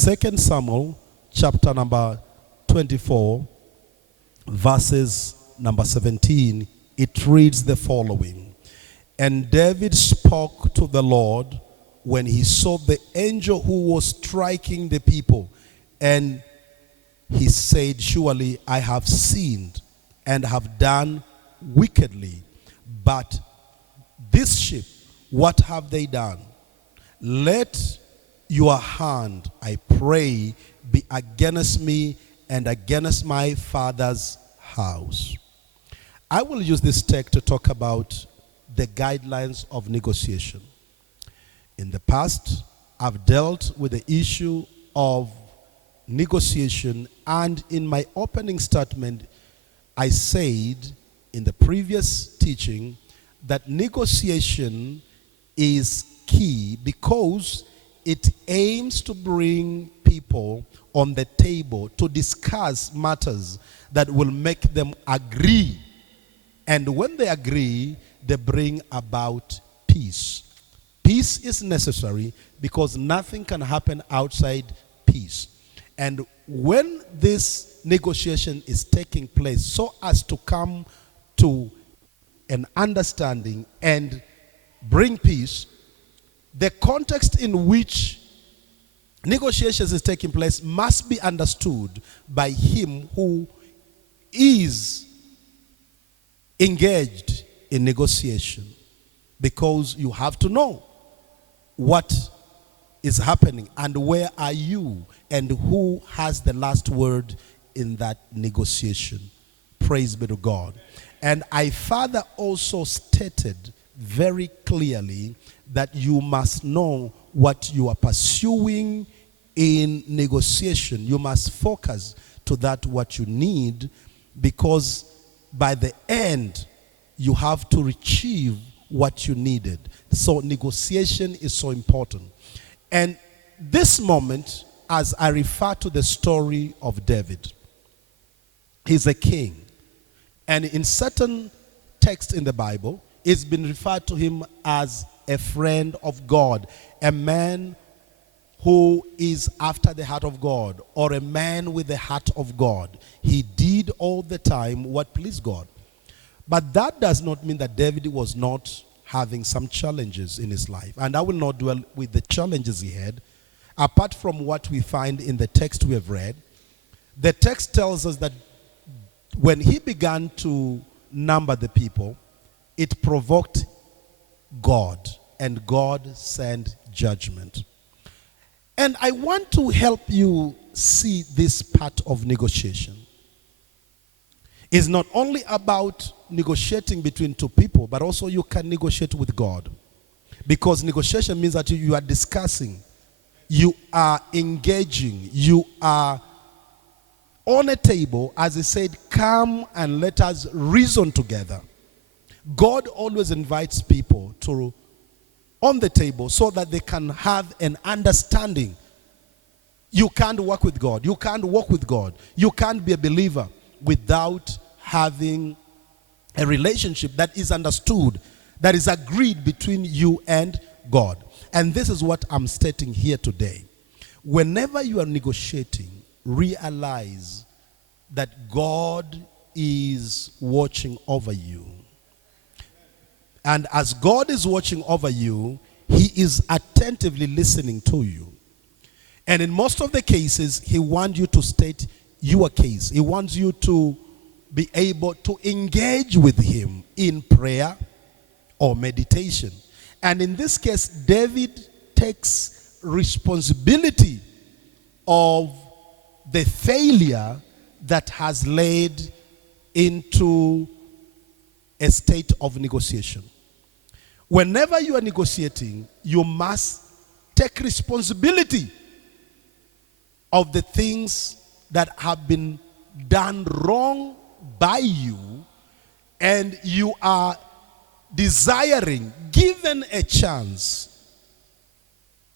2 Samuel chapter number 24, verses number 17, it reads the following. And David spoke to the Lord when he saw the angel who was striking the people. And he said, surely I have sinned and have done wickedly. But this sheep, what have they done? Let your hand, I pray, be against me and against my father's house. I will use this text to talk about the guidelines of negotiation. In the past, I've dealt with the issue of negotiation, and in my opening statement, I said in the previous teaching that negotiation is key because it aims to bring people on the table to discuss matters that will make them agree. And when they agree, they bring about peace. Peace is necessary because nothing can happen outside peace. And when this negotiation is taking place so as to come to an understanding and bring peace, the context in which negotiations is taking place must be understood by him who is engaged in negotiation, because you have to know what is happening and where are you and who has the last word in that negotiation. Praise be to God. And I further also stated very clearly that you must know what you are pursuing in negotiation. You must focus to that what you need, because by the end you have to achieve what you needed. So negotiation is so important. And this moment, as I refer to the story of David, he's a king. And in certain texts in the Bible, it's been referred to him as a friend of God, a man who is after the heart of God, or a man with the heart of God. He did all the time what pleased God. But that does not mean that David was not having some challenges in his life. And I will not dwell with the challenges he had. Apart from what we find in the text we have read, the text tells us that when he began to number the people, it provoked God, and God sent judgment. And I want to help you see this part of negotiation. It's not only about negotiating between two people, but also you can negotiate with God. Because negotiation means that you are discussing, you are engaging, you are on a table, as he said, come and let us reason together. God always invites people to on the table so that they can have an understanding. You can't work with God. You can't walk with God. You can't be a believer without having a relationship that is understood, that is agreed between you and God. And this is what I'm stating here today. Whenever you are negotiating, realize that God is watching over you. And as God is watching over you, he is attentively listening to you. And in most of the cases, he wants you to state your case. He wants you to be able to engage with him in prayer or meditation. And in this case, David takes responsibility of the failure that has led into a state of negotiation. Whenever you are negotiating, you must take responsibility of the things that have been done wrong by you, and you are desiring, given a chance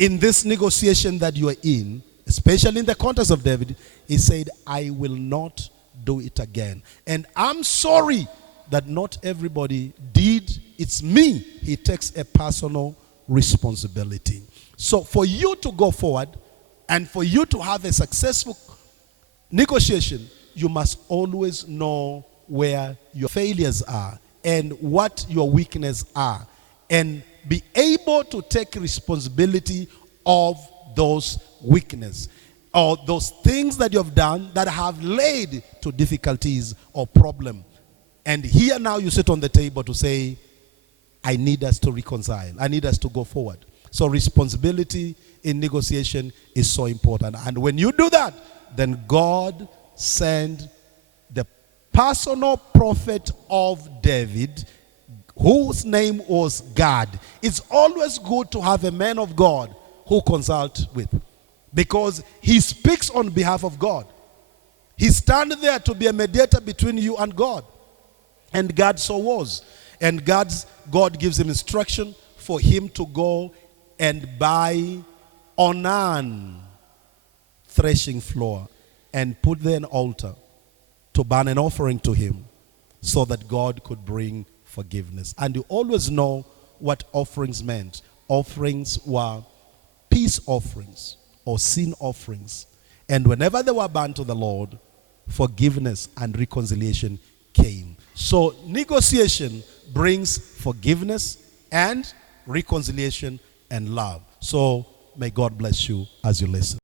in this negotiation that you are in, especially in the context of David, he said, I will not do it again. And I'm sorry that not everybody did. It's me. He takes a personal responsibility. So for you to go forward, And for you to have a successful negotiation, you must always know where your failures are and what your weaknesses are, and be able to take responsibility of those weaknesses or those things that you have done that have led to difficulties or problem. And here now you sit on the table to say, I need us to reconcile. I need us to go forward. So responsibility in negotiation is so important. And when you do that, then God sent the personal prophet of David, whose name was Gad. It's always good to have a man of God who consult with, because he speaks on behalf of God. He stands there to be a mediator between you and God. And God so was. And God gives him instruction for him to go and buy Ornan threshing floor and put there an altar to burn an offering to him, so that God could bring forgiveness. And you always know what offerings meant. Offerings were peace offerings or sin offerings. And whenever they were burned to the Lord, forgiveness and reconciliation came. So negotiation brings forgiveness and reconciliation and love. So may God bless you as you listen.